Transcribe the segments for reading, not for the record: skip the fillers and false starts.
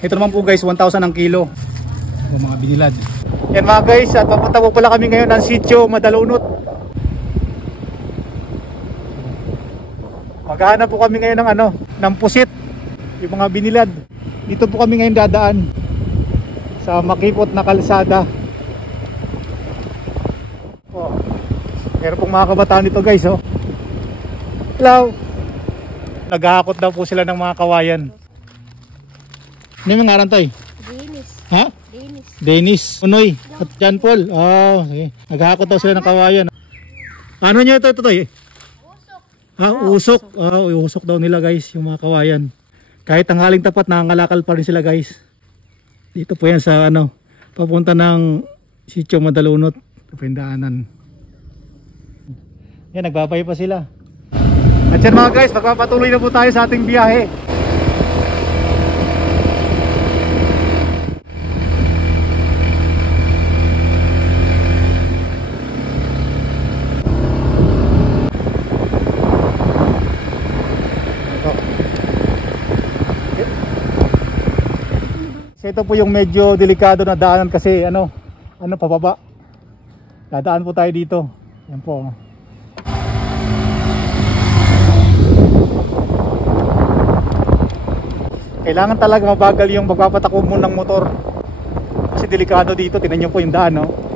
Ito naman po guys, 1,000 ang kilo. Mga binilad. Yan mga guys, at papunta po pala kami ngayon ng sitio Madalunot. Maghahanap po kami ngayon ng ng pusit. Yung mga binilad. Dito po kami ngayon dadaan sa makipot na kalsada. Oh. Meron pong mga kabataan dito guys, oh. Hello. Naghahakot daw po sila ng mga kawayan. Ano yung ngaran tayo? Dennis. Ha? Dennis. Dennis. Unoy. At John Paul. Oh, okay. Naghahakot daw sila ng kawayan. Ano nyo ito tayo? Usok. Ah, usok. Usok daw nila guys, yung mga kawayan. Kahit tanghaling tapat, nangangalakal pa rin sila guys. Dito po yan sa papunta ng sitio Madalunot. Kapindaanan. Yan, nagbabay pa sila. At yan mga guys, magpapatuloy na po tayo sa ating biyahe. So ito po yung medyo delikado na daanan kasi pababa. Dadaan po tayo dito. Yan po. Kailangan talaga mabagal yung magpapatakbo mo ng motor. Kasi delikado dito. Tingnan nyo po yung daan, no?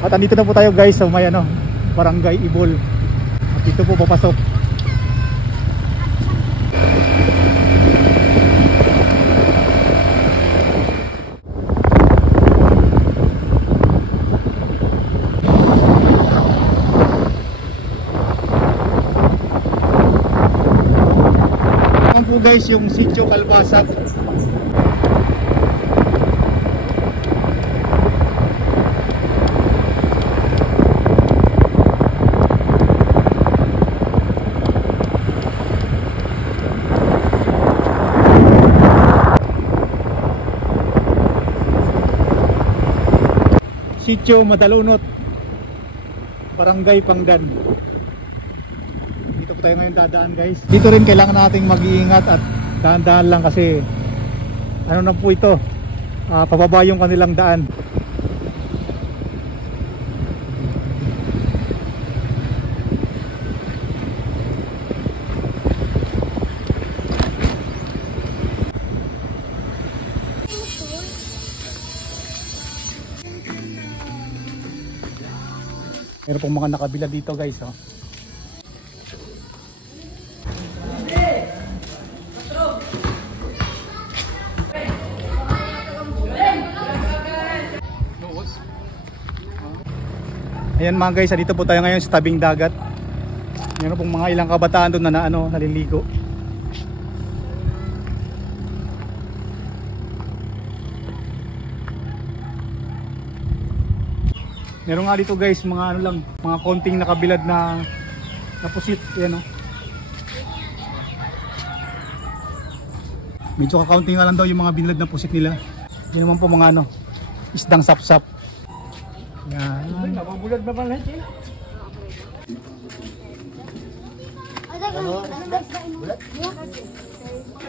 At andito na po tayo guys sa may Barangay Ibol. At dito po papasok. Ayan po guys yung Sitio Kalbasa. Sitio Madalunot, Barangay Pangdan. Dito po tayo ngayon dadaan guys. Dito rin kailangan nating mag-iingat at dahan-dahan lang kasi na po ito, pababa yung kanilang daan. Meron pong mga nakabila dito guys, oh. Ayan mga guys, dito po tayo ngayon sa tabing dagat. Meron pong mga ilang kabataan doon na naliligo. Meron nga dito guys mga mga konting nakabilad na pusit, ayan oh. Medyo kakaunting nga lang daw yung mga binilad na pusit nila. Yun naman po mga isdang sapsap. Yan. Nabubulad na pala eh.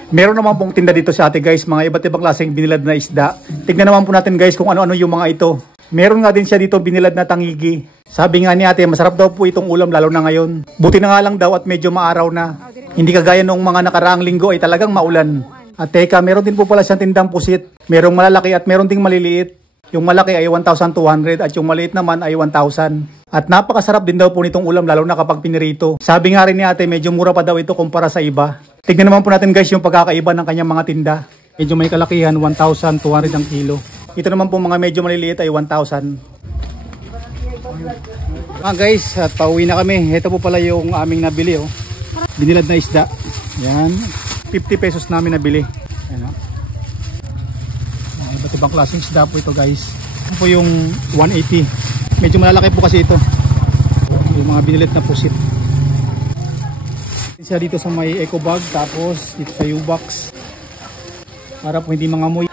Meron naman pong tinda dito sa atin guys, mga iba't ibang klaseng binilad na isda. Tignan naman po natin guys kung ano-ano yung mga ito. Meron nga din siya dito binilad na tangigi. Sabi nga ni ate, masarap daw po itong ulam lalo na ngayon. Buti na nga lang daw at medyo maaraw na. Hindi kagaya nung mga nakaraang linggo ay talagang maulan. At teka, meron din po pala siyang tindang pusit. Merong malalaki at meron ding maliliit. Yung malaki ay 1,200 at yung maliit naman ay 1,000. At napakasarap din daw po nitong ulam lalo na kapag pinirito. Sabi nga rin ni ate, medyo mura pa daw ito kumpara sa iba. Tignan naman po natin guys yung pagkakaiba ng kanyang mga tinda. Medyo may kalakihan, 1,200 ang kilo. Ito naman po mga medyo maliliit ay 1,000. Guys, at pauwi na kami. Ito po pala yung aming nabili, oh. Binilad na isda. Yan. 50 pesos namin nabili. Yan, oh. Iba't ibang klaseng isda po ito guys. Ito po yung 180. Medyo malalaki po kasi ito. Yung mga binilit na pusit. Siya dito sa may eco bag, tapos dito sa U-box para po hindi mangamoy.